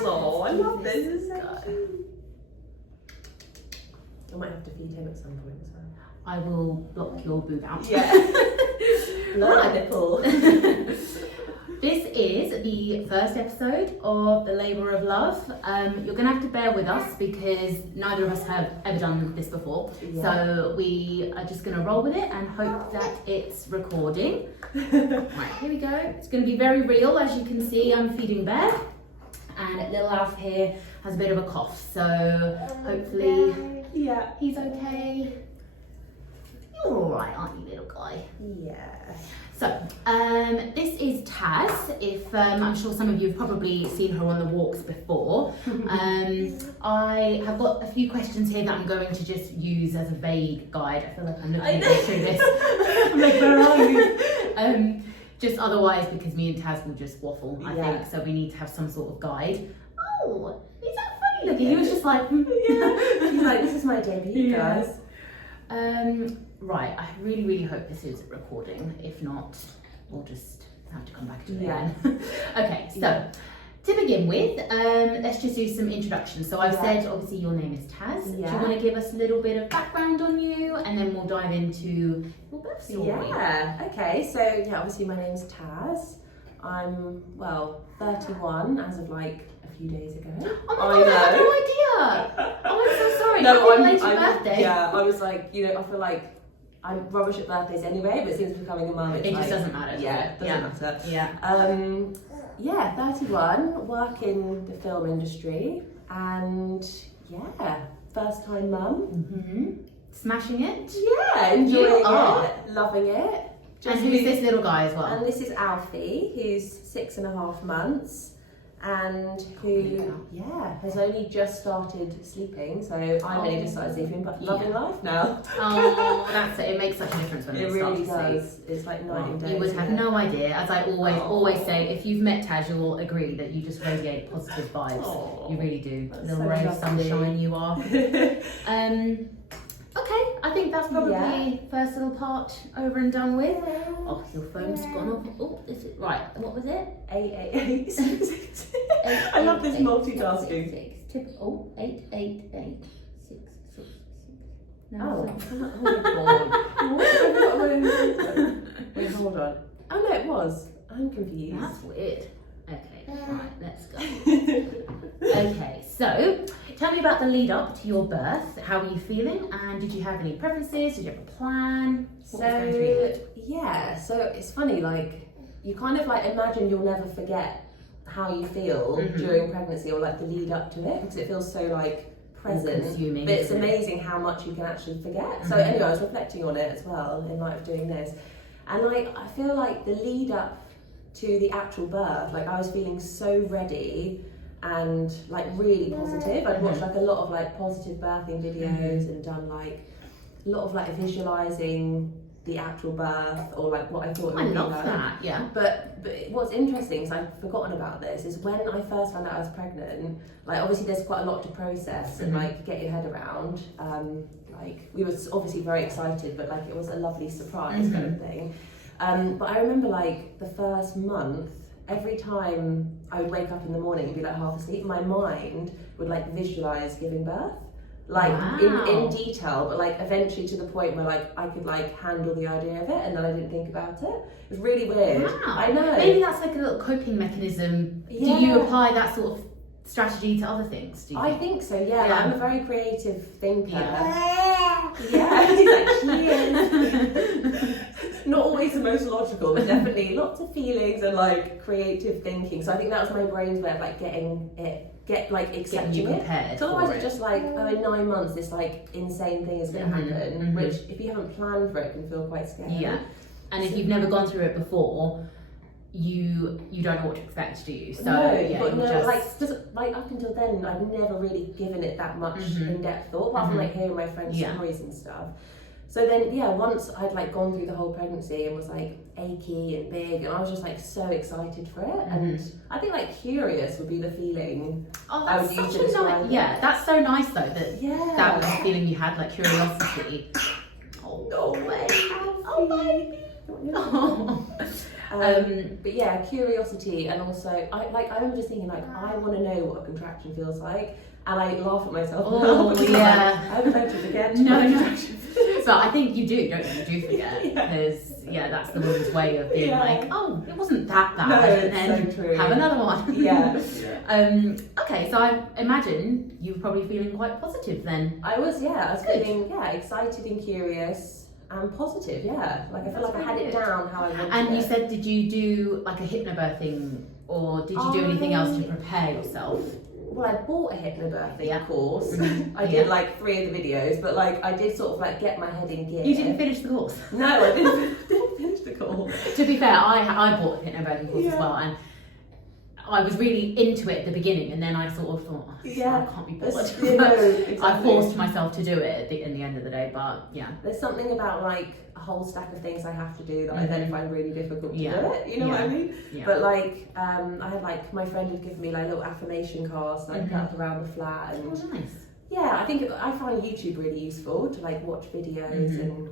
Oh, I love this. So I might have to feed him at some point as well. I will block your boob out. Yeah. Love nipple. This is the first episode of The Labour of Love. You're going to have to bear with us because neither of us have ever done this before. Yeah. So we are just going to roll with it and hope that it's recording. Right, here we go. It's going to be very real. As you can see, I'm feeding Bear. And little Alf here has a bit of a cough. So hopefully he's okay. You're all right, aren't you, little guy? Yeah. So, this is Taz. If I'm sure some of you have probably seen her on the walks before. I have got a few questions here that I'm going to just use as a vague guide. I feel like I'm looking through this. I'm like, where are you? Just otherwise, because me and Taz will just waffle, I think. So we need to have some sort of guide. Oh, is that funny looking? He was just like, He's like, this is my debut, guys. Right, I really, really hope this is recording. If not, we'll just have to come back to it again. Okay, so to begin with, let's just do some introductions. So I've said, obviously, your name is Taz. Do you want to give us a little bit of background on you, and then we'll dive into your birth story? Yeah, okay, so obviously my name's Taz. I'm, 31 as of like a few days ago. Oh my God, I had no idea. Oh, I'm so sorry. No, I'm late to birthday. Yeah, I was like, I feel like I'm rubbish at birthdays anyway, but since becoming a mum, it just doesn't matter. Doesn't matter. Yeah. 31, work in the film industry, and first time mum. Mm-hmm. Smashing it. Yeah, enjoying it, loving it. And who's this little guy as well? And this is Alfie, who's 6.5 months. And who, has only just started sleeping. So I've only just started sleeping, but loving life now. Oh, that's it. It makes such a difference when it they really start to does. sleep. It's like night and day. You would have no idea. As I always say, if you've met Taj, you'll agree that you just radiate positive vibes. You really do. Little ray of sunshine you are. Okay, I think that's probably first little part over and done with. Oh, your phone's gone off. Oh, is it right? What was it? 888. I love this multitasking. Typical. 888 6 6 6. No, Wait, hold on. Oh no, it was. I'm confused. That's weird. Okay, right, let's go. Okay, so tell me about the lead up to your birth. How were you feeling? And did you have any preferences? Did you have a plan? What was going through your head? So it's funny, like, you kind of like imagine you'll never forget how you feel during pregnancy or like the lead up to it, because it feels so like present. Consuming, but it's amazing how much you can actually forget. So anyway, I was reflecting on it as well in light of doing this. And like, I feel like the lead up to the actual birth, like I was feeling so ready and like really positive. I'd watched like a lot of like positive birthing videos and done like a lot of like visualizing the actual birth or like what I thought it would be like. I love that, yeah. But what's interesting is I've forgotten about this is when I first found out I was pregnant, like obviously there's quite a lot to process and like get your head around. Like we were obviously very excited, but like it was a lovely surprise kind of thing. But I remember like the first month, every time I would wake up in the morning and be like half asleep, my mind would like visualize giving birth, like in detail, but like eventually to the point where like I could like handle the idea of it and then I didn't think about it. It was really weird. Wow. I know. Maybe that's like a little coping mechanism. Yeah. Do you apply that sort of strategy to other things? Do you I think so, yeah. Yeah. I'm a very creative thinker. Yeah. He's like, she is. Not always the most logical, but definitely lots of feelings and like creative thinking. So I think that was my brain's way of like accepting you prepared. it. So otherwise for it's just like, oh, in 9 months this like insane thing is going to happen, which if you haven't planned for it can feel quite scary. Yeah. And if you've never gone through it before, you don't know what to expect, do you? So like up until then I'd never really given it that much in-depth thought, apart from like hearing my friends' stories and stuff. So then once I'd like gone through the whole pregnancy and was like achy and big, and I was just like so excited for it, and I think like curious would be the feeling I would use to describe it. Yeah, that's so nice though that that was the feeling you had, like curiosity. Oh baby. Oh. But yeah, curiosity, and also I remember just thinking like I want to know what a contraction feels like, and I laugh at myself now because I haven't meant to forget. No. So I think you do, don't you? You do forget because that's the woman's way of being like, oh, it wasn't that bad, and then so true. Have another one. Yeah. Okay, so I imagine you were probably feeling quite positive then. I was feeling excited and curious. And positive, like I feel like I had it down how I wanted And you it. said, did you do like a hypnobirthing, or did you do anything else to prepare yourself? Well, I bought a hypnobirthing course. I did like 3 of the videos, but like I did sort of like get my head in gear. You didn't finish the course? No, I didn't finish the course. To be fair, I bought a hypnobirthing course as well, and I was really into it at the beginning, and then I sort of thought, I can't be bothered. Exactly. I forced myself to do it in the end of the day, but there's something about like a whole stack of things I have to do that I then find really difficult to do it. You know what I mean? Yeah. But like, I had like my friend had given me like little affirmation cards, and I put up around the flat, and nice. I think I find YouTube really useful to like watch videos and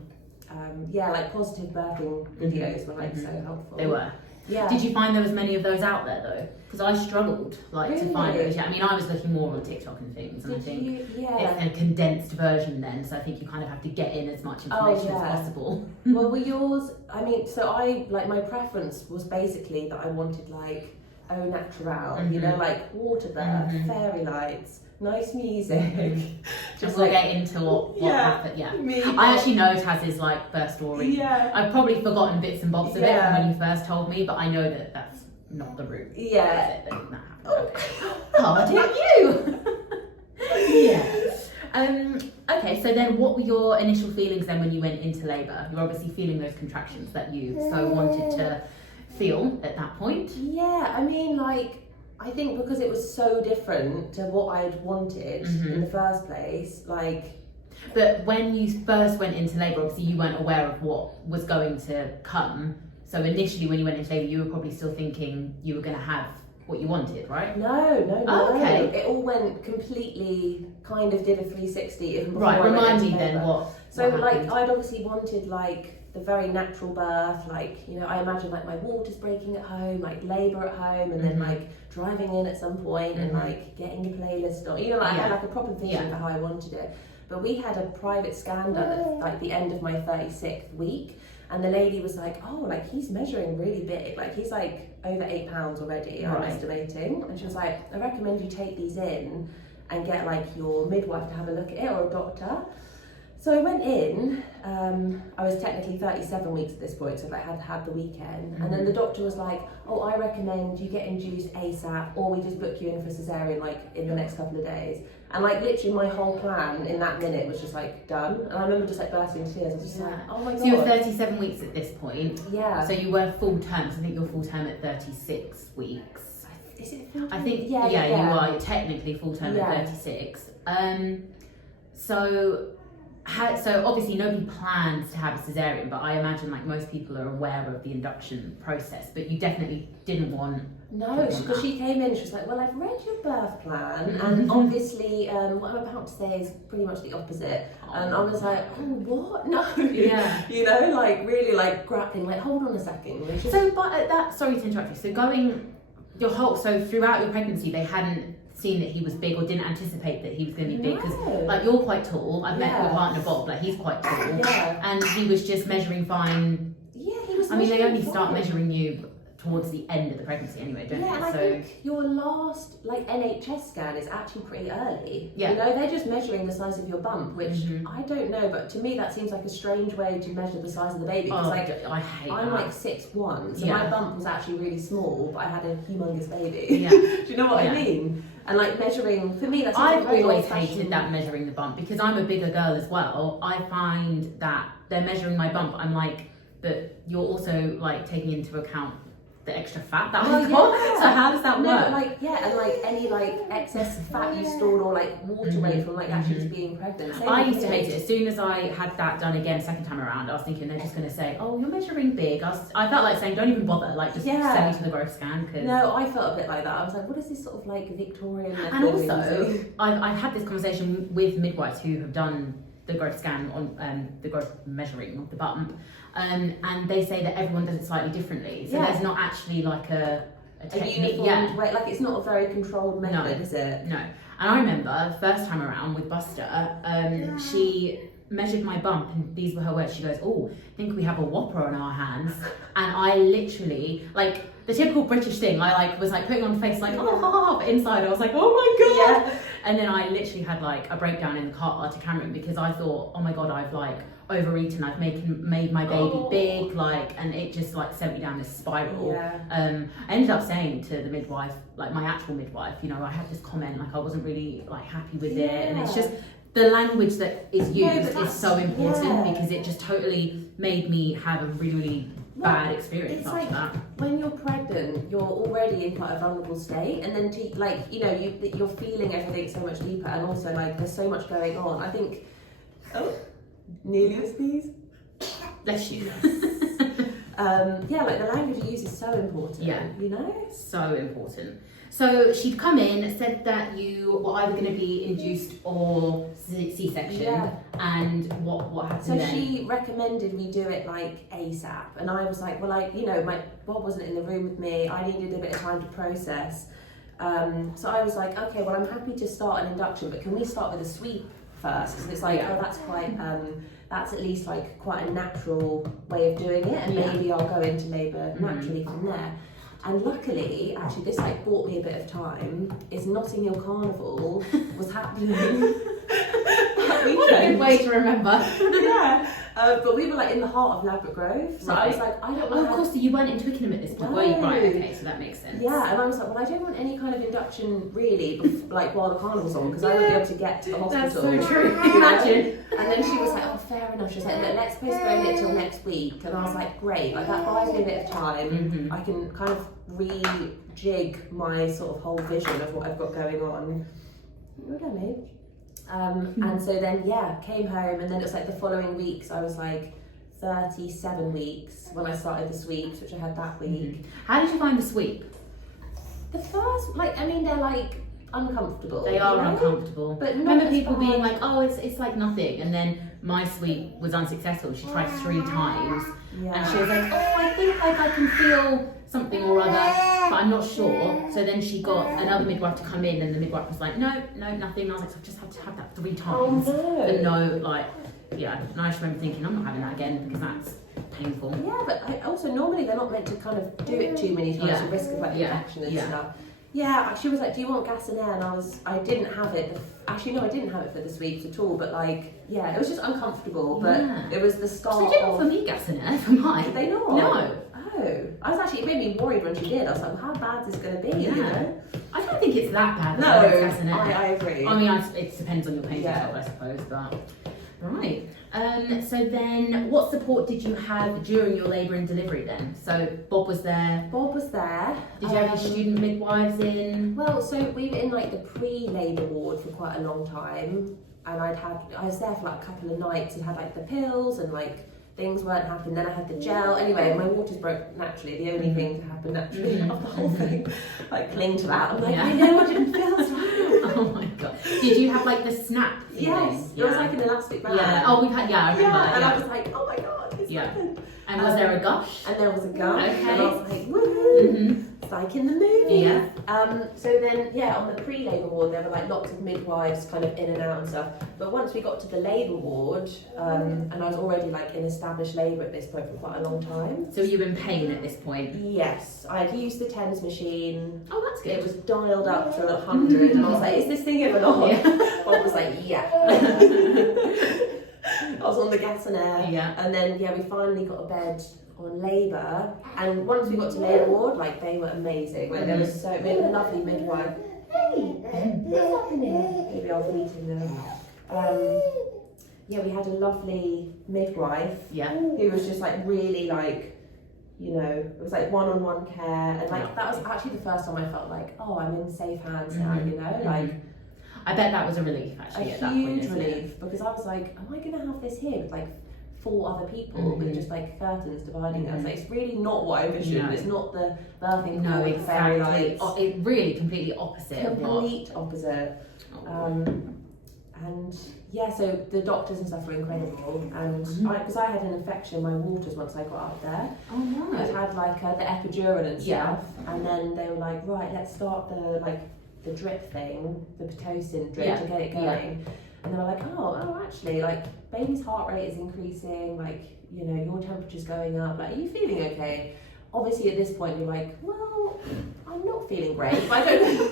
like positive birthing videos were like so helpful. They were. Yeah. Did you find there was many of those out there though? Because I struggled to find those. I mean, I was looking more on TikTok and things, and I think it's a condensed version then. So I think you kind of have to get in as much information as possible. Well, were yours? I mean, so I like my preference was basically that I wanted like au natural, you know, like water birth, fairy lights, nice music. Just we'll get into what happened. I actually know Taz's like birth story. I've probably forgotten bits and bobs of it from when you first told me, but I know that that's not the route. Yeah. How did you? Okay, so then what were your initial feelings then when you went into labour? You're obviously feeling those contractions that you so wanted to feel at that point. I mean, like, I think because it was so different to what I'd wanted in the first place, like... But when you first went into labour, obviously you weren't aware of what was going to come. So initially when you went into labour, you were probably still thinking you were going to have what you wanted, right? No. Okay. It all went completely, kind of did a 360 even before Right, I went remind into me then labour. what So what like, happened? I'd obviously wanted like the very natural birth, like, you know, I imagine like my water's breaking at home, like labour at home, and then like driving in at some point and like getting your playlist on, you know, like I had like a proper vision for how I wanted it. But we had a private scan done at like the end of my 36th week, and the lady was like, oh, like he's measuring really big, like he's like over 8 pounds already, I'm estimating. And she was like, I recommend you take these in and get like your midwife to have a look at it, or a doctor. So I went in, I was technically 37 weeks at this point, so I had had the weekend. And then the doctor was like, oh, I recommend you get induced ASAP, or we just book you in for cesarean like in the next couple of days. And like literally my whole plan in that minute was just like done. And I remember just like bursting into tears. I was just like, oh my God. So you were 37 weeks at this point. Yeah. So you were full term, so I think you're full term at 36 weeks. Is it full I term? think, you are. You're technically full term at 36. So obviously nobody plans to have a cesarean, but I imagine like most people are aware of the induction process, but you definitely didn't want... No, because she came in, she was like, well, I've read your birth plan, and obviously what I'm about to say is pretty much the opposite. And I was like, oh, what? No. Yeah. You know, like really like grappling, like, hold on a second. So, but at that, sorry to interrupt you, so so throughout your pregnancy, they hadn't seen that he was big, or didn't anticipate that he was going to be big, because like you're quite tall. I've met your partner Bob, like he's quite tall, and he was just measuring fine. Yeah, he was. I mean, they only start measuring you towards the end of the pregnancy anyway, don't they? And I think your last like NHS scan is actually pretty early. Yeah. You know, they're just measuring the size of your bump, which I don't know, but to me that seems like a strange way to measure the size of the baby. Because I'm like 6'1", so my bump was actually really small, but I had a humongous baby. Yeah. Do you know what I mean? And like measuring, for me, that's I've always hated that measuring the bump, because I'm a bigger girl as well. I find that they're measuring my bump. I'm like, but you're also like taking into account the extra fat that I've got. So how does that work? But like, and like any like excess fat you stored, or like water weight from like actually just being pregnant. I used to hate it. As soon as I had that done again, second time around, I was thinking they're just going to say, oh, you're measuring big. I felt like saying, don't even bother, like just send me to the growth scan. Cause... No, I felt a bit like that. I was like, what is this sort of like Victorian method? And also, I've had this conversation with midwives who have done the growth scan on the growth measuring of the bump, and they say that everyone does it slightly differently. So there's not actually like a technique. Uniform way. Like it's not a very controlled method, is it? No. And I remember the first time around with Buster, she measured my bump, and these were her words. She goes, "Oh, I think we have a whopper on our hands." And I literally, like, the typical British thing, I like was like putting on face like, oh, ha, ha, but inside I was like, oh my god. And then I literally had like a breakdown in the car to Cameron, because I thought, oh my god, I've like overeaten, I've made my baby big, like, and it just like sent me down this spiral. I ended up saying to the midwife, like my actual midwife, you know, I had this comment, like I wasn't really like happy with it, and it's just the language that is used is so important, because it just totally made me have a really bad experience it's after like, that. When you're pregnant, you're already in quite a vulnerable state, and then to, like, you know, you're feeling everything so much deeper, and also like there's so much going on. I think, nearly a sneeze. Bless you. Like the language you use is so important. You know, so important. So she'd come in, said that you were either going to be induced or C-section, and what happened so then? So she recommended we do it like ASAP, and I was like, well, like, you know, my Bob wasn't in the room with me. I needed a bit of time to process. So I was like, okay, well, I'm happy to start an induction, but can we start with a sweep first? Because it's like, that's quite, that's at least like quite a natural way of doing it, and maybe I'll go into labour naturally from there. And luckily, actually, this like bought me a bit of time. Is Notting Hill Carnival was happening that weekend. What a good way to remember. But we were like in the heart of Ladbroke Grove, so I was like, I don't want. Of course, so you weren't in Twickenham at this point, were you? Right, okay, so that makes sense. Yeah, and I was like, well, I don't want any kind of induction really, like while the carnival's on, because I won't be able to get to the hospital. That's so true. Imagine. And then she was like, oh, fair enough. She was like, look, let's postpone it till next week. And I was like, great, like that buys me a bit of time. I can kind of rejig my sort of whole vision of what I've got going on. You're okay, mate. And so then came home, and then it was like the following weeks I was like 37 weeks when I started the sweeps, which I had that week. How did you find the sweep? The first, like, I mean, they're like uncomfortable. They are uncomfortable. But remember people being like, oh, it's like nothing, and then my sweep was unsuccessful. She tried 3 times, and she was like, oh, I think like I can feel something or other, but I'm not sure. So then she got another midwife to come in, and the midwife was like, no, nothing. And I was like, so I just have to have that 3 times. But no, like, and I just remember thinking, I'm not having that again, because that's painful. Yeah, but I also normally they're not meant to kind of do it too many times at risk of like infection and stuff. Yeah, she was like, do you want gas and air? And I didn't have it. Actually, no, I didn't have it for the sweeps at all. But like, it was just uncomfortable. But it was the start. So they didn't offer me gas and air for mine. Did they not? No. Oh, I was actually, it made me worried when she did. I was like, well, how bad is this going to be? You know? I don't think it's that bad. No, gas and air. I agree. I mean, it depends on your pain control, I suppose. But right. So then, what support did you have during your labour and delivery then? So Bob was there. Did you have any student midwives in? Well, so we were in like the pre-labour ward for quite a long time, and I was there for like a couple of nights and had like the pills, and like things weren't happening. Then I had the gel. Anyway, my waters broke naturally. The only thing to happen naturally of the whole thing. Like cling to that. I'm like, I know I didn't feel so. Oh my god. Did you have like the snap feeling? Yes. It was like an elastic band. Yeah. Oh, we've had. I remember. And I was like, oh my god, this happened. And was there a gush? And there was a gush. Okay. And I was like, woohoo. It's like in the movie. Yeah. So then, on the pre-labour ward, there were like lots of midwives kind of in and out and stuff. But once we got to the labour ward, and I was already like in established labour at this point for quite a long time. So you were in pain at this point? Yes. I'd used the TENS machine. Oh, that's good. It was dialed up to 100, and I was like, is this thing even on? Bob was like, yeah. I was on the gas and air, and then we finally got a bed on labour, and once we got to labour ward, like they were amazing. Like there was we had a lovely midwife. Hey, what's happening? Maybe I'll feed him now. We had a lovely midwife. Who was just like really like, it was like one-on-one care, and like that was actually the first time I felt like, oh, I'm in safe hands now. Like. I bet that was a relief actually at that point. A huge relief, because I was like, am I going to have this here with like 4 other people with just like curtains dividing us? Like, it's really not what I envisioned. It's not the birthing pool with fairy lights. It really completely opposite. Complete opposite. And yeah, so the doctors and stuff were incredible, and because I had an infection in my waters once I got up there. Oh no. I'd had like the epidural and stuff, and then they were like, right, let's start the drip thing, the Pitocin drip to get it going. And they were like, oh, actually, like baby's heart rate is increasing, like, you know, your temperature's going up, like, are you feeling okay? Obviously at this point you're like, well, I'm not feeling great, but I don't know.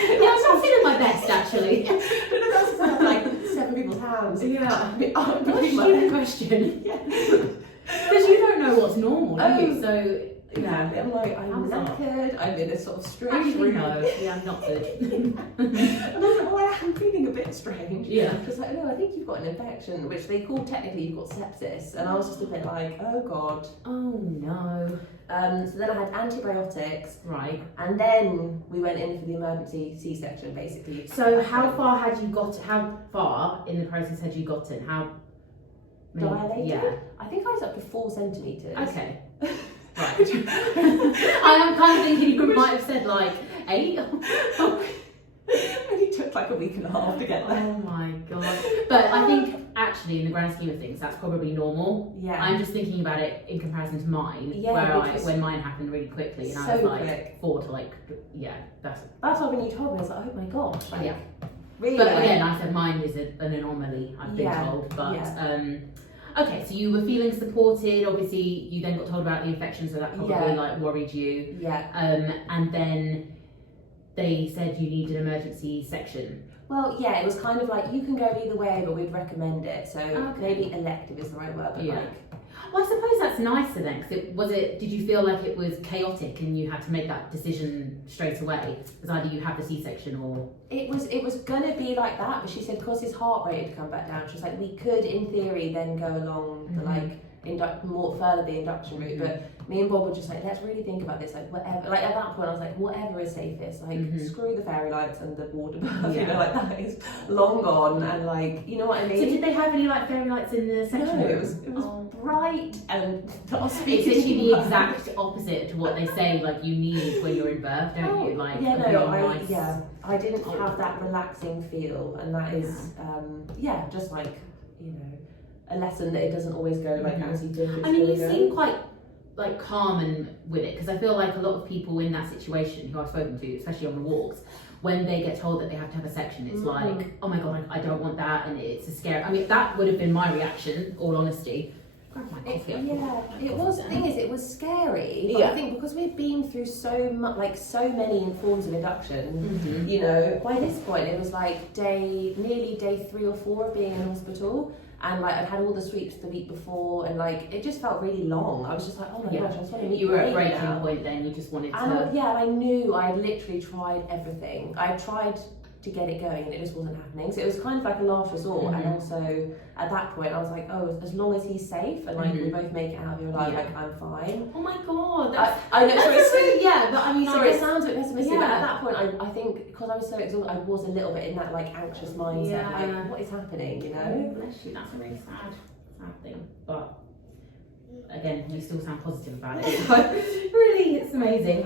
Yeah, I'm not feeling my best actually. I don't know if that's like 7 people's hands. Yeah. That's What a stupid question. Because you don't know what's normal, do you? So yeah, I'm like, I'm knackered, I'm in a sort of strange actually room. no, yeah, I'm not good. And I was like, oh, I am feeling a bit strange. Yeah. Because like, no, I think you've got an infection, which they call technically you've got sepsis. And I was just a bit like, oh God. Oh no. So then I had antibiotics. Right. And then we went in for the emergency C-section, basically. So how far in the process had you gotten? How Dilated? Yeah. I think I was up to 4 centimetres. Okay. Right. I am kind of thinking you might have said like 8. It only took like a week and a half to get there. Oh my god. But I think actually in the grand scheme of things that's probably normal. Yeah. I'm just thinking about it in comparison to mine, when mine happened really quickly and I was like quick. 4 to like, yeah, that's why when you told me I was like, oh my gosh. Like, yeah. Really? But again, I said mine is an anomaly, I've been told. But okay, so you were feeling supported. Obviously, you then got told about the infection, so that probably like worried you. Yeah. And then they said you need an emergency section. Well, yeah, it was kind of like you can go either way, but we'd recommend it. So maybe elective is the right word, but like. Well, I suppose that's nicer then, because did you feel like it was chaotic and you had to make that decision straight away? Because either you have the C-section or... It was gonna be like that, but she said because his heart rate had come back down, she was like, we could in theory then go along the like more further the induction route, but me and Bob were just like, let's really think about this, like whatever, like at that point I was like, whatever is safest, like screw the fairy lights and the water bath, you know, like that is long gone, and like, you know what I mean? So did they have any like fairy lights in the section? No, it was bright and it's literally the exact opposite to what they say like you need when you're in birth, don't you? Like I didn't have that relaxing feel, and that is just like, you know, a lesson that it doesn't always go like as you think. I mean, you seem quite like calm and with it, because I feel like a lot of people in that situation who I've spoken to, especially on the walks, when they get told that they have to have a section, it's like, oh my god, I don't want that, and it's a scary. I mean, that would have been my reaction, all honesty. Grab my coffee. It was. The thing is, it was scary. But I think because we've been through so much, like so many forms of induction, you know, by this point it was like nearly day 3 or 4 of being in hospital. And like I'd had all the sweeps the week before, and like it just felt really long. I was just like, oh my gosh, I just want to meet. You were at breaking point then. You just wanted to. And I knew I had literally tried everything. I tried to get it going, and it just wasn't happening. So it was kind of like a last resort. And also at that point, I was like, oh, as long as he's safe and like we both make it out of your life, like I'm fine. Oh my god, I know. But I mean, it sounds a bit pessimistic. But at that point, I think because I was so exhausted, I was a little bit in that like anxious mindset. Like, what is happening? You know? Oh, bless you. That's a really sad thing. But again, you still sound positive about it. But really, it's amazing.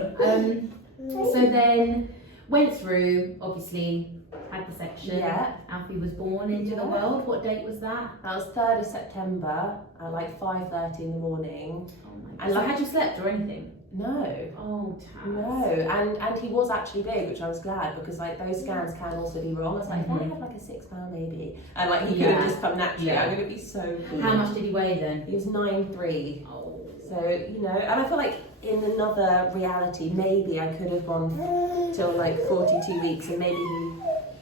So then. Went through, obviously, had the section. Yeah. Alfie was born into the world. What date was that? That was 3rd of September at like 5:30 in the morning. Oh my god. And like, had you slept or anything? No. Oh, Taz. No. And he was actually big, which I was glad, because like those scans can also be wrong. It's like, if I have like a 6-pound baby, and like he could have just come naturally, I'm going to be so cool. How much did he weigh then? He was 9'3". Oh. So, you know, and I feel like in another reality, maybe I could have gone till like 42 weeks and maybe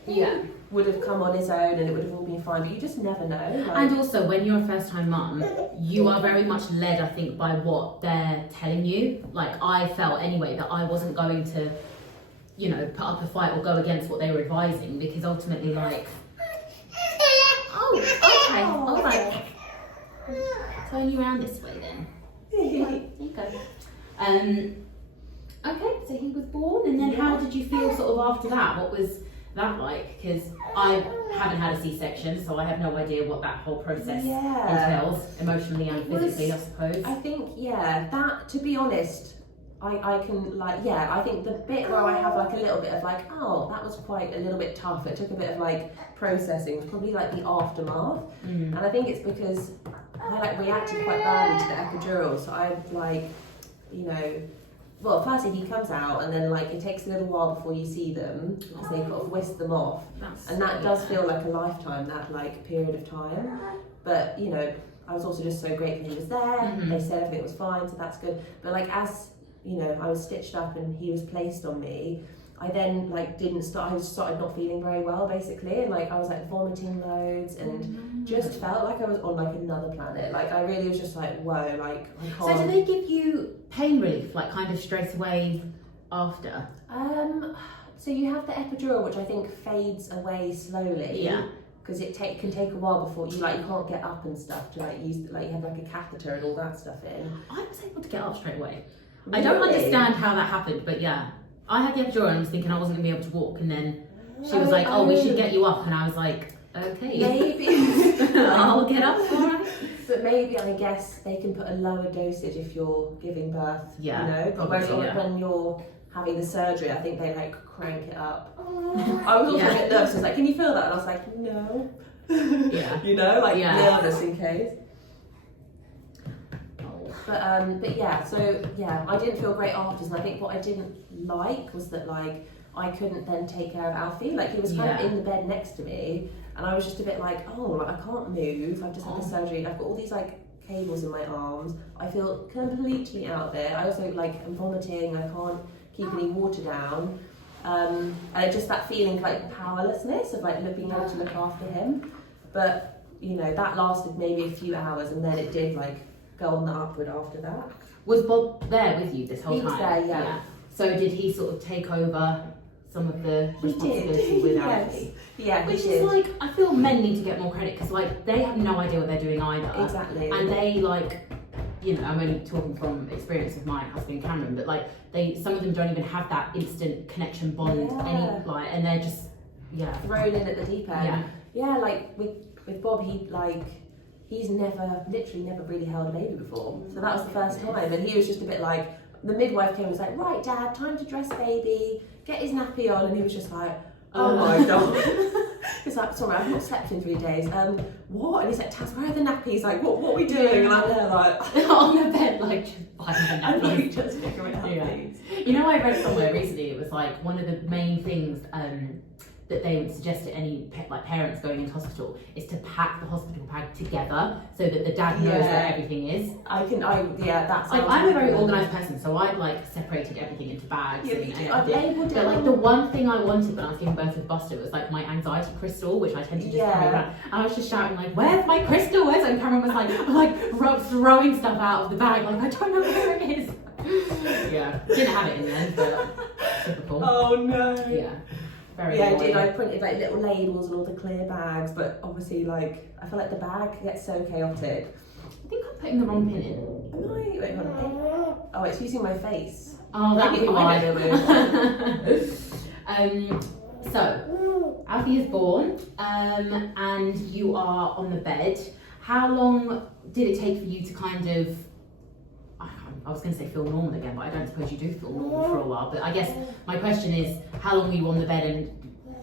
he would have come on his own and it would have all been fine, but you just never know. Like... And also, when you're a first-time mum, you are very much led, I think, by what they're telling you. Like, I felt anyway that I wasn't going to, you know, put up a fight or go against what they were advising, because ultimately, like... Oh, okay, all right. Turn you around this way then. There you go. Okay, so he was born, and then how did you feel sort of after that? What was that like? Because I haven't had a C-section, so I have no idea what that whole process entails, emotionally and physically, I suppose. I think, that, to be honest, I can like, yeah, I think the bit where I have like a little bit of like, oh, that was quite a little bit tough, it took a bit of like processing, was probably like the aftermath. And I think it's because I like reacted quite badly to the epidural, so I like, you know, well, firstly he comes out and then like it takes a little while before you see them because they sort of whisk them off, and that does feel like a lifetime, that like period of time. But you know, I was also just so grateful he was there. They said everything was fine, so that's good. But like as you know, I was stitched up and he was placed on me, I then like I started not feeling very well basically, and like I was like vomiting loads and just felt like I was on like another planet. Like I really was just like, whoa, like I can't. So do they give you pain relief like kind of straight away after? So you have the epidural, which I think fades away slowly. Yeah. Because it can take a while before you can't get up and stuff to like use, like you have like a catheter and all that stuff in. I was able to get up straight away. Really? I don't understand how that happened, but yeah. I had the epidural and I was thinking I wasn't going to be able to walk, and then she was like, oh, we should get you up, and I was like, okay. Maybe. I'll get up, alright. But maybe, I guess, they can put a lower dosage if you're giving birth, yeah, you know? But when you're having the surgery, I think they like crank it up. I was also a bit nervous, I was like, can you feel that? And I was like, no. Yeah. You know, like nervous in case. But yeah, so yeah, I didn't feel great afterwards, and I think what I didn't like was that like I couldn't then take care of Alfie. Like he was kind of in the bed next to me, and I was just a bit like, oh, like I can't move. I've just had the surgery. I've got all these like cables in my arms. I feel completely out there. I also like am vomiting. I can't keep any water down, and just that feeling of like powerlessness of like being able to look after him. But you know, that lasted maybe a few hours, and then it did like go on the upward after that. Was Bob there with you this whole time? He was there, yeah. So did he sort of take over some of the responsibility with Alfie? Yeah, which is like, I feel men need to get more credit, because like they have no idea what they're doing either. Exactly. And they like, you know, I'm only talking from experience of my husband Cameron, but like some of them don't even have that instant connection bond and they're just thrown in at the deep end. Yeah, like with Bob, he's literally never really held a baby before. So that was the first time, and he was just a bit like, the midwife came and was like, right Dad, time to dress baby, get his nappy on, and he was just like, oh my god. He's like, sorry, I've not slept in 3 days. What? And he's like, Taz, where are the nappies? Like, what are we doing? And I'm there like on the bed, like just finding the nappies. Like, just figuring out things. You know, I read somewhere recently, it was like one of the main things that they would suggest to any parents going into hospital is to pack the hospital bag together so that the dad knows where everything is. That's like, I'm a very organised person, so I've like separated everything into bags and everything. But like the one thing I wanted when I was giving birth with Buster was like my anxiety crystal, which I tend to just carry around. I was just shouting like, where's my crystal? And Cameron was like throwing stuff out of the bag, like I don't know where it is. Yeah, didn't have it in the end, but typical. Oh no. Yeah. I did. I printed like little labels and all the clear bags, but obviously, like, I feel like the bag gets so chaotic. I think I'm putting the wrong pin in. Am I? Wait, hold on. Oh, it's using my face. Oh, that'd be why. So, Alfie is born, and you are on the bed. How long did it take for you to kind of, I was going to say feel normal again, but I don't suppose you do feel normal for a while. But I guess my question is, how long were you on the bed, and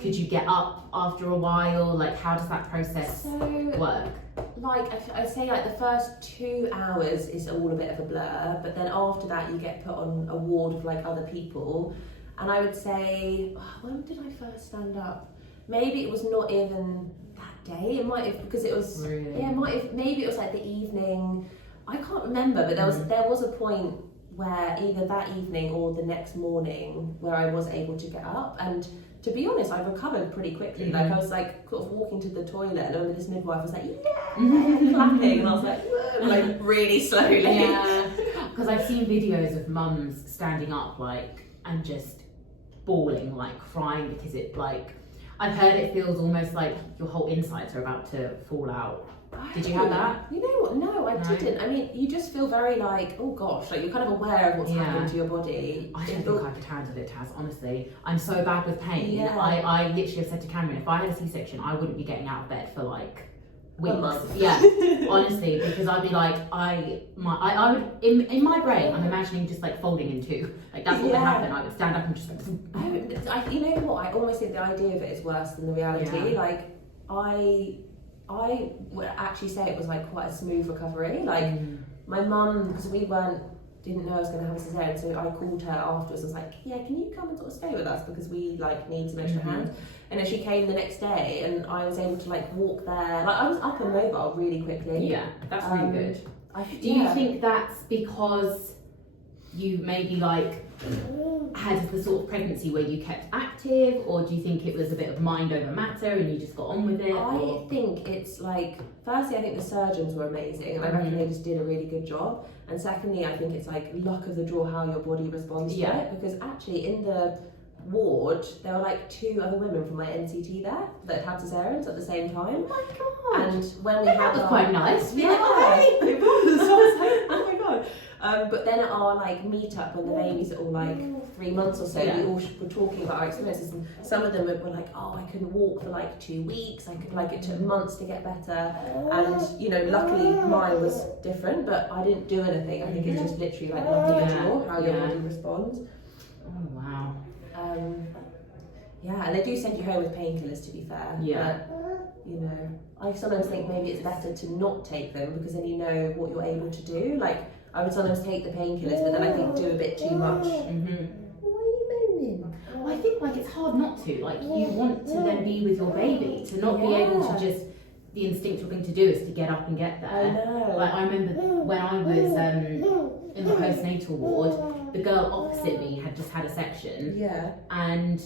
could you get up after a while? Like, how does that process work? Like, I'd say like the first 2 hours is all a bit of a blur, but then after that you get put on a ward with like other people. And I would say, when did I first stand up? Maybe it was not even that day. It might have, because it was, maybe it was like the evening. I can't remember, but there was a point where either that evening or the next morning where I was able to get up, and to be honest, I recovered pretty quickly. Like I was like sort of walking to the toilet, and this midwife was like, clapping, and I was like, whoa, like really slowly. Yeah, because I've seen videos of mums standing up like and just bawling, like crying, because it like, I've heard it feels almost like your whole insides are about to fall out. Did you have that? You know what? No, I didn't. I mean, you just feel very like, oh gosh, like you're kind of aware of what's happening to your body. I don't think I could handle it, Taz, honestly. I'm so bad with pain. I literally have said to Cameron, if I had a C-section, I wouldn't be getting out of bed for like month. Yeah, honestly, because I'd be like, I would in my brain, I'm imagining just like folding in two. Like that's what would happen. I would stand up and just. You know what? I almost think the idea of it is worse than the reality. Yeah. Like I would actually say it was like quite a smooth recovery. Like my mum, because we didn't know I was going to have a cesarean, so I called her afterwards. I was like, yeah, can you come and sort of stay with us because we like need some extra hands. And then she came the next day, and I was able to like walk there. Like I was up and mobile really quickly. Yeah, that's really good. Do you you think that's because you maybe like had the sort of pregnancy where you kept active, or do you think it was a bit of mind over matter and you just got on with it? I think it's like, firstly, I think the surgeons were amazing, and I reckon they just did a really good job. And secondly, I think it's like luck of the draw how your body responds to it, because actually in the ward there were like 2 other women from my NCT there that had cesareans at the same time. Oh my god! And when we had that was quite nice. Yeah, it was. I was like, oh my god. But then at our like meet-up when the babies are all like 3 months or so, we all were talking about our experiences, and some of them were like, oh, I couldn't walk for like 2 weeks, it took months to get better, and you know, luckily mine was different, but I didn't do anything. I think it's just literally like luck of the draw how your body responds. Oh wow. Yeah, and they do send you home with painkillers, to be fair. Yeah. But, you know, I sometimes think maybe it's better to not take them, because then you know what you're able to do. Like, I would sometimes take the painkillers, but then I think do a bit too much. Why are you moaning? Well, I think like it's hard not to. Like you want to then be with your baby, to not be able to just. The instinctual thing to do is to get up and get there. I know. Like I remember when I was in the postnatal ward, the girl opposite me had just had a section. Yeah. And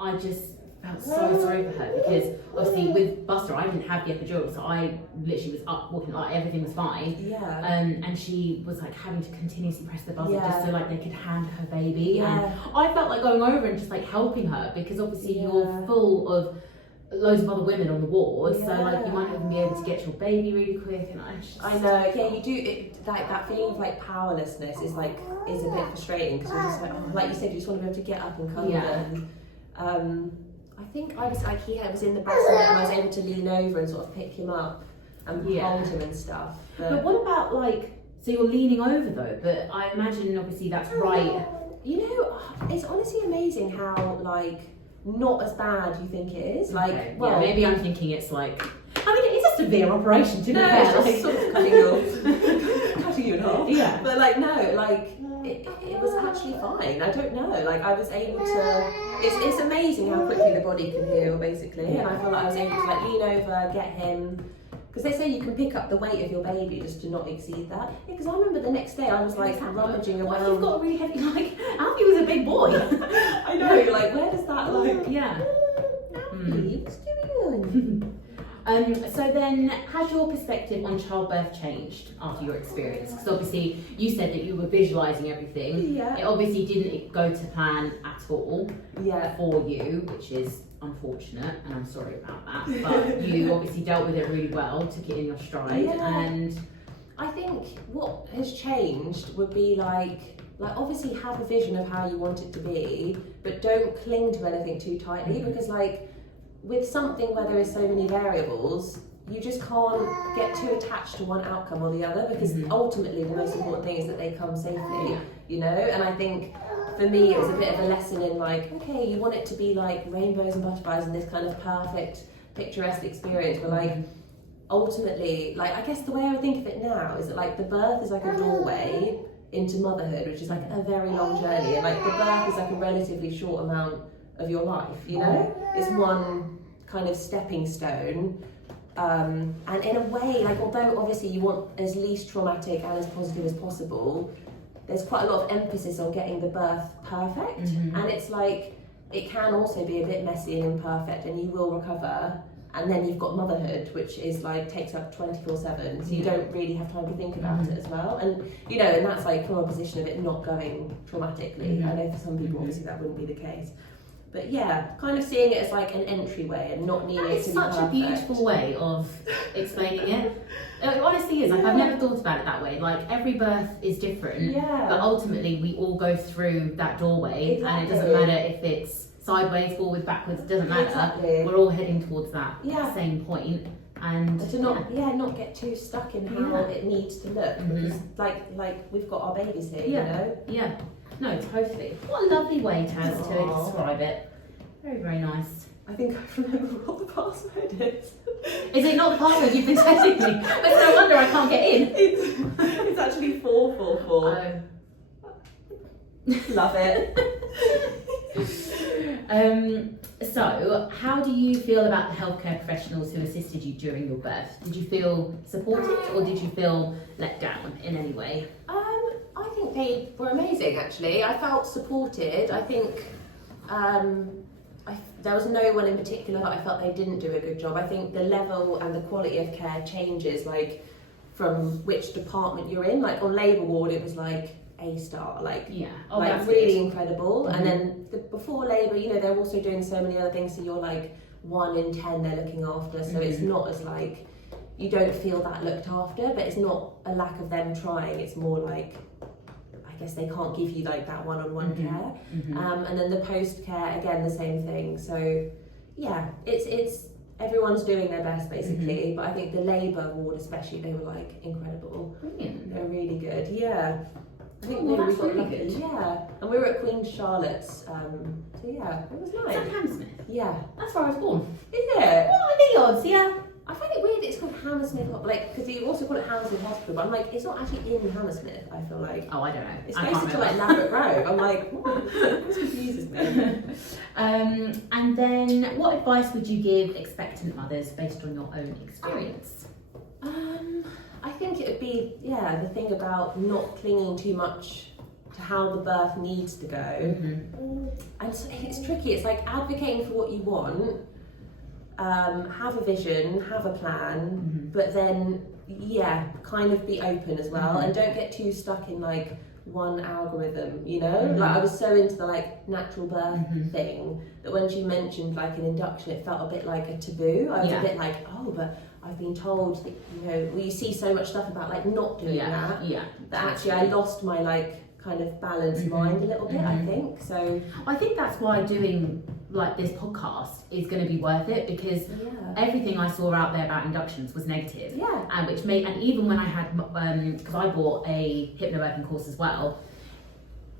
I just felt so sorry for her, because obviously with Buster I didn't have the epidural, so I literally was up walking, like everything was fine. Yeah. And she was like having to continuously press the buzzer just so like they could hand her baby. Yeah. And I felt like going over and just like helping her, because obviously you're full of loads of other women on the ward, so like you might not even be able to get your baby really quick, and I know, yeah, you do it, like that feeling of like powerlessness is a bit frustrating, because you're just like, oh, like you said, you just want to be able to get up and come them. I think I was like, he was in the bassinet and I was able to lean over and sort of pick him up and hold him and stuff. But what about like, so you're leaning over though, but I imagine obviously that's right. You know, it's honestly amazing how like not as bad you think it is. Like, well, maybe I'm thinking it's like, I mean, it is a severe operation to be fair. It's just sort of cutting you in half. Yeah. But like, no, like it was actually fine. I don't know. Like I was able to. It's amazing how quickly the body can heal, basically. And I felt like I was able to like lean over, get him. Because they say you can pick up the weight of your baby just to not exceed that. Yeah, because I remember the next day I was like rummaging around. You've got a really heavy, like, Alfie was a big boy. I know, you're like, where does that like... Yeah. Alfie, what's going on? So then, has your perspective on childbirth changed after your experience? Because obviously you said that you were visualising everything. Yeah. It obviously didn't go to plan at all for you, which is unfortunate, and I'm sorry about that, but you obviously dealt with it really well, took it in your stride. And I think what has changed would be like obviously have a vision of how you want it to be, but don't cling to anything too tightly, because like with something where there is so many variables, you just can't get too attached to one outcome or the other, because ultimately the most important thing is that they come safely, you know. And I think for me it was a bit of a lesson in like, okay, you want it to be like rainbows and butterflies and this kind of perfect picturesque experience, but like ultimately, like I guess the way I would think of it now is that like the birth is like a doorway into motherhood, which is like a very long journey, and like the birth is like a relatively short amount of your life, you know. It's one kind of stepping stone, and in a way, like although obviously you want as least traumatic and as positive as possible, there's quite a lot of emphasis on getting the birth perfect, and it's like it can also be a bit messy and imperfect, and you will recover. And then you've got motherhood, which is like takes up 24/7, so you don't really have time to think about it as well. And you know, and that's like from a position of it not going traumatically. I know for some people obviously that wouldn't be the case, but yeah, kind of seeing it as like an entryway and not needing it to be perfect. It's such a beautiful way of explaining it. It honestly is. Like I've never thought about it that way. Like every birth is different, but ultimately we all go through that doorway, and it doesn't matter if it's sideways, forward, backwards, it doesn't matter. We're all heading towards that same point. And to not get too stuck in how it needs to look, because like we've got our babies here, you know. Yeah. No, totally. What a lovely way, Taz, to describe it. Very, very nice. I think I remember what the password is. Is it not the password you've been texting me? It's no wonder I can't get in. It's actually 444. Love it. So, how do you feel about the healthcare professionals who assisted you during your birth? Did you feel supported or did you feel let down in any way? I think they were amazing, actually. I felt supported. I think there was no one in particular that I felt they didn't do a good job. I think the level and the quality of care changes, like, from which department you're in. Like, on labour ward, it was like A-star, like really incredible. And then before labour, you know, they're also doing so many other things, so you're like 1 in 10 they're looking after, so it's not as like, you don't feel that looked after, but it's not a lack of them trying, it's more like, I guess they can't give you like that one-on-one care. And then the post-care, again, the same thing. So yeah, it's everyone's doing their best basically, but I think the labour ward especially, they were like incredible. Brilliant. They're really good, yeah. I think well, maybe that's we got really lucky. good. Yeah, and we were at Queen Charlotte's, so yeah, it was Is nice. that Hammersmith? Yeah. That's where I was born. Is it? What are the odds? Yeah. I find it weird it's called Hammersmith, like, because you also call it Hammersmith Hospital, but I'm like, it's not actually in Hammersmith, I feel like. Oh, I don't know. It's I closer can't to like remember. Ladbroke Grove. I'm like, what? This confuses me. And then, what advice would you give expectant mothers based on your own experience? I think it would be, the thing about not clinging too much to how the birth needs to go. And so it's tricky. It's like advocating for what you want, have a vision, have a plan, but then, kind of be open as well, and don't get too stuck in like one algorithm, you know? Like, I was so into the like natural birth thing that when she mentioned like an induction, it felt a bit like a taboo. I was a bit like, oh, but I've been told that, you know, well, you see so much stuff about like not doing that actually I lost my like kind of balanced mind a little bit, I think. So I think that's why doing like this podcast is going to be worth it, because everything I saw out there about inductions was negative. And which made, and even when I had, because I bought a hypnobirthing course as well,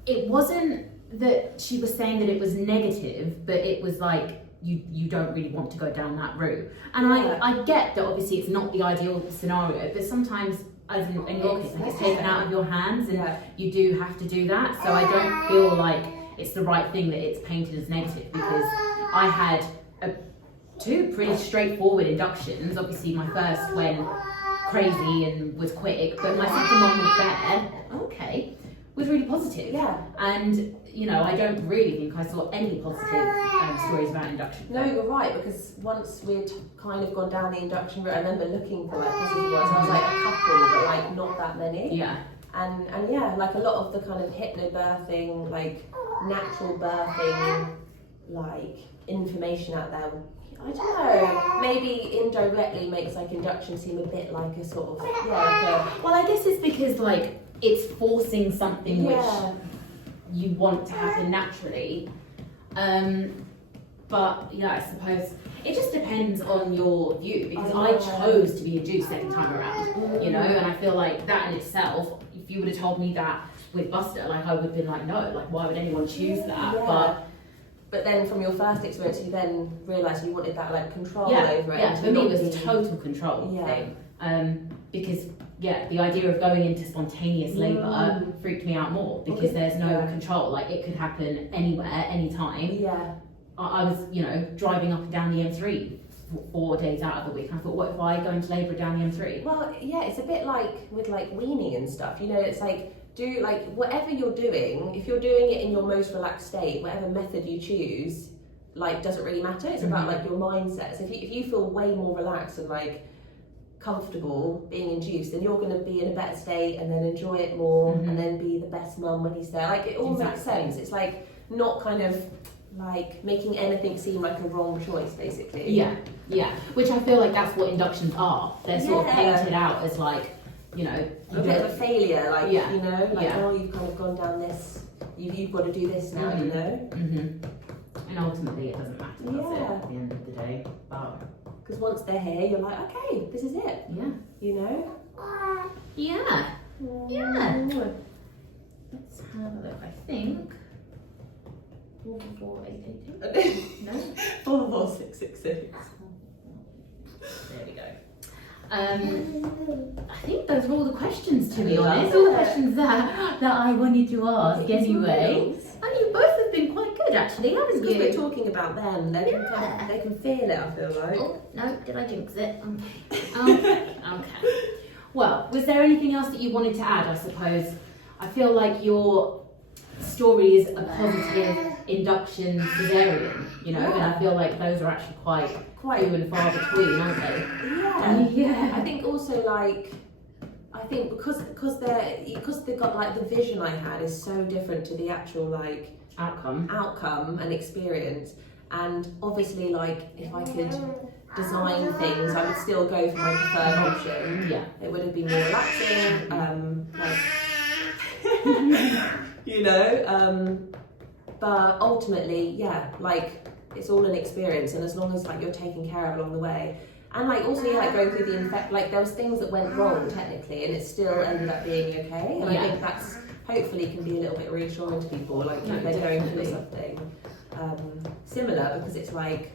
it wasn't that she was saying that it was negative, but it was like, you don't really want to go down that route. And I get that obviously it's not the ideal scenario, but sometimes, as in your case, like, it's taken out of your hands, and you do have to do that. So I don't feel like it's the right thing that it's painted as negative, because I had two pretty straightforward inductions. Obviously my first went crazy and was quick, but my second one was really positive. And you know, I don't really think I saw any positive stories about induction. No, you're right, because once we'd kind of gone down the induction route, I remember looking for like positive ones. I was like a couple, but like not that many. And yeah, like a lot of the kind of hypnobirthing, like natural birthing, like information out there, I don't know, maybe indirectly makes like induction seem a bit like a sort of, well, I guess it's because like it's forcing something which you want to happen naturally. But yeah, I suppose it just depends on your view, because I chose to be induced second time around, you know, and I feel like that in itself, if you would have told me that with Buster, like I would have been like, no, like why would anyone choose that? But then from your first experience, you then realised you wanted that like control over it. Yeah, for me it was a total control thing. Because the idea of going into spontaneous labour freaked me out more, because there's no control. Like it could happen anywhere, anytime. I was, you know, driving up and down the M3 4 days out of the week. I thought, what if I go into labour down the M3? Well, it's a bit like with like weaning and stuff. You know, it's like, do like whatever you're doing, if you're doing it in your most relaxed state, whatever method you choose, like doesn't really matter. It's about like your mindset. So if you feel way more relaxed and like comfortable being induced, then you're going to be in a better state and then enjoy it more and then be the best mum when he's there. Like it all makes sense. It's like not kind of like making anything seem like a wrong choice, basically. Which I feel like that's what inductions are. They're sort of painted out as like, you know, a bit of a failure, like, you know, like, oh, you've kind of gone down this, you've got to do this now, you know? And ultimately it doesn't matter, does it, at the end of the day? But Because once they're here, you're like, okay, this is it. Yeah. You know? Yeah. Yeah. Let's have a look. I think 44888. No. 44666. There we go. I think those are all the questions, to be honest. All the questions that I wanted to ask anyway. And you both have been quite good, actually, haven't Because you? we're talking about them, they can feel it, I feel like. Oh, no, did I jinx it? Okay. Okay. Well, was there anything else that you wanted to add, I suppose? I feel like your story is a positive induction cesarean, you know, and I feel like those are actually quite few and far between, aren't they? Yeah. I think also like, I think because they've got like the vision I had is so different to the actual like outcome and experience, and obviously like if I could design things, I would still go for my preferred option. Yeah. It would have been more relaxing, you know. But ultimately, yeah, like it's all an experience, and as long as like you're taken care of along the way, and like also like going through the like there was things that went wrong technically, and it still ended up being okay. And I think that's hopefully can be a little bit reassuring to people, like if they're going through something similar, because it's like.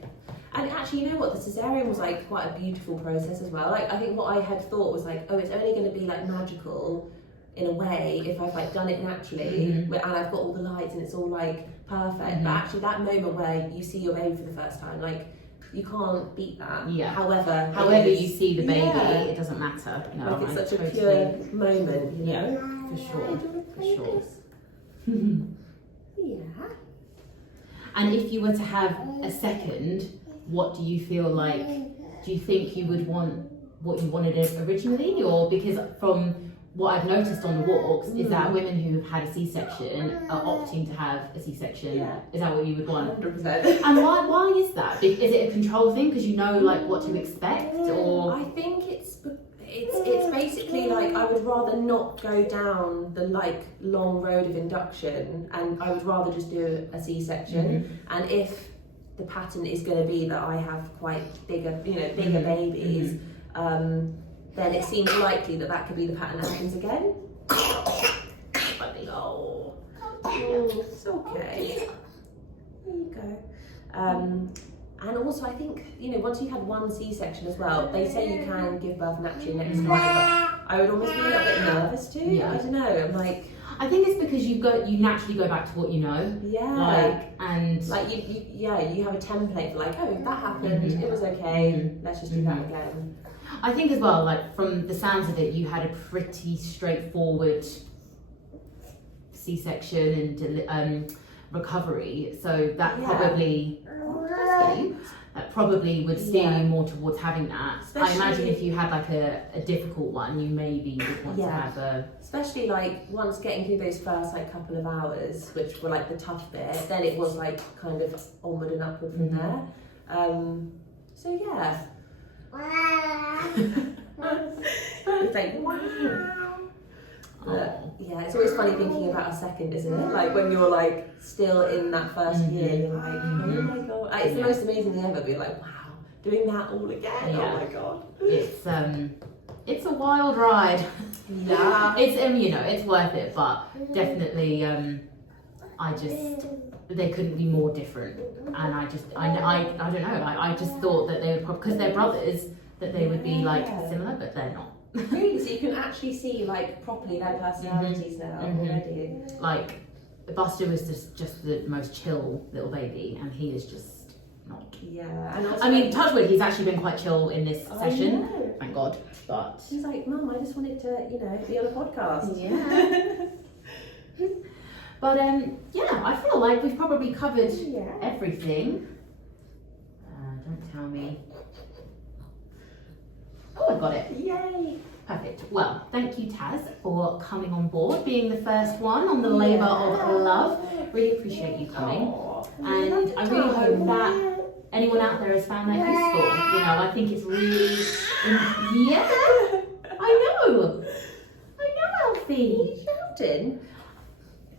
And actually, you know what? The cesarean was like quite a beautiful process as well. Like I think what I had thought was like, oh, it's only going to be like magical in a way if I've like done it naturally, and I've got all the lights and it's all like perfect. But actually, that moment where you see your baby for the first time, like you can't beat that. Yeah. However you see the baby, it doesn't matter. No, like it's such a pure moment, you know. For sure. Yeah. And if you were to have a second, what do you feel like? Do you think you would want what you wanted originally, or because from what I've noticed on the walks is that women who have had a C-section are opting to have a C-section. Yeah. Is that what you would want? 100%. And why is that? Is it a control thing because you know like what to expect, or? I think it's basically like I would rather not go down the like long road of induction, and I would rather just do a C-section. And if the pattern is going to be that I have quite bigger babies, then it seems likely that could be the pattern that happens again. Oh, it's okay. There you go. And also I think, you know, once you've had one C-section as well, they say you can give birth naturally next time, but I would almost be a little bit nervous too. Yeah. I don't know, I'm like... I think it's because you naturally go back to what you know. Yeah. And you have a template for like, oh, that happened, it was okay, let's just do that again. I think as well, like from the sounds of it, you had a pretty straightforward C-section and recovery, so that probably would steer you more towards having that. Especially, I imagine if you had like a difficult one, you maybe would want to have a... Especially like once getting through those first like couple of hours, which were like the tough bit, then it was like kind of onward and upward from there. So yeah. It's like wow. Yeah, it's always funny thinking about a second, isn't it? Like when you're like still in that first year, you're like, oh my god, like, it's the most amazing thing ever. Being like, wow, doing that all again. Oh my god. It's a wild ride. Yeah. It's it's worth it, but definitely they couldn't be more different. And I don't know. I just thought that they would because they're brothers that they would be like similar, but they're not. Really? So you can actually see like properly their personalities now already. Like Buster was just the most chill little baby, and he is just not. Yeah. And also, I mean, touch wood, he's actually been quite chill in this session. Thank God. But he's like, Mum, I just wanted to, be on a podcast. Yeah. But I feel like we've probably covered everything. Don't tell me. Oh, I got it. Yay! Perfect. Well, thank you, Taz, for coming on board, being the first one on the labour of love. Really appreciate you coming. And I really hope that anyone out there has found that useful. I think it's really... Yeah! I know, Alfie. Shouting. I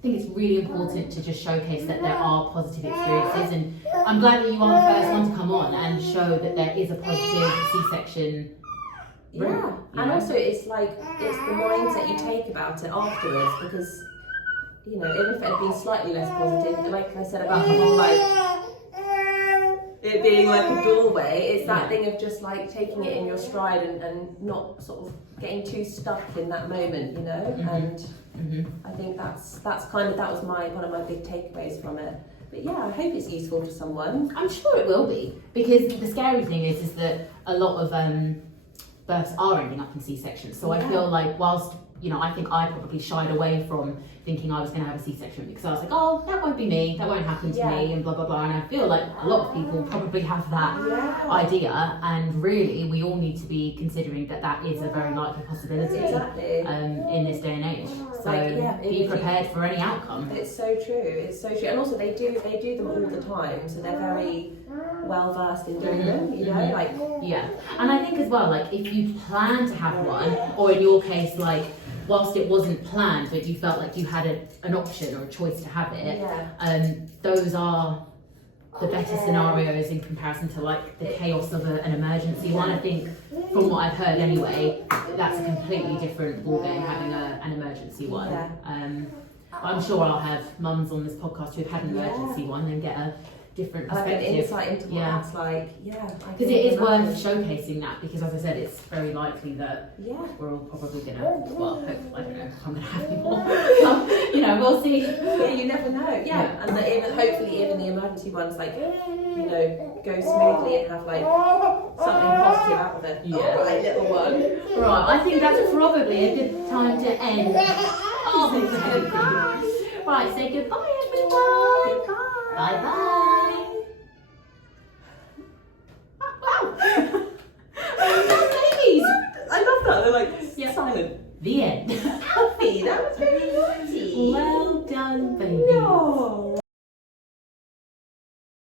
think it's really important to just showcase that there are positive experiences, and I'm glad that you are the first one to come on and show that there is a positive C-section route. Yeah, and also it's like, it's the mindset you take about it afterwards, because, you know, even if it had been slightly less positive, like I said about the whole, like, it being like a doorway, it's that thing of just like taking it in your stride and not sort of getting too stuck in that moment, you know. And I think that was one of my big takeaways from it. But yeah, I hope it's useful to someone. I'm sure it will be, because the scary thing is that a lot of births are ending up in C-sections. So I feel like whilst, you know, I think I probably shied away from thinking I was going to have a C-section, because I was like, oh, that won't be me, that won't happen to me, and blah blah blah. And I feel like a lot of people probably have that idea, and really we all need to be considering that is a very likely possibility in this day and age. So be prepared for any outcome. It's so true. It's so true. And also they do them all the time, so they're very well versed in doing them. You know, like And I think as well, like if you plan to have one, or in your case, like whilst it wasn't planned, but you felt like you had an option or a choice to have it, those are the better scenarios in comparison to like the chaos of an emergency one. I think from what I've heard anyway, that's a completely different ballgame having an emergency one. I'm sure I'll have mums on this podcast who've had an emergency one and get a different perspective. Like an insight into what that's like. Because it is worth showcasing that, because as I said, it's very likely that we're all probably gonna, well, I don't know if I'm gonna have any more. You know, we'll see. Yeah, you never know. And that hopefully even the emergency ones, like, you know, go smoothly and have like something positive out of it. Alright, little one. Right, I think that's probably a good time to end. Right, say goodbye everyone. Goodbye. Bye bye.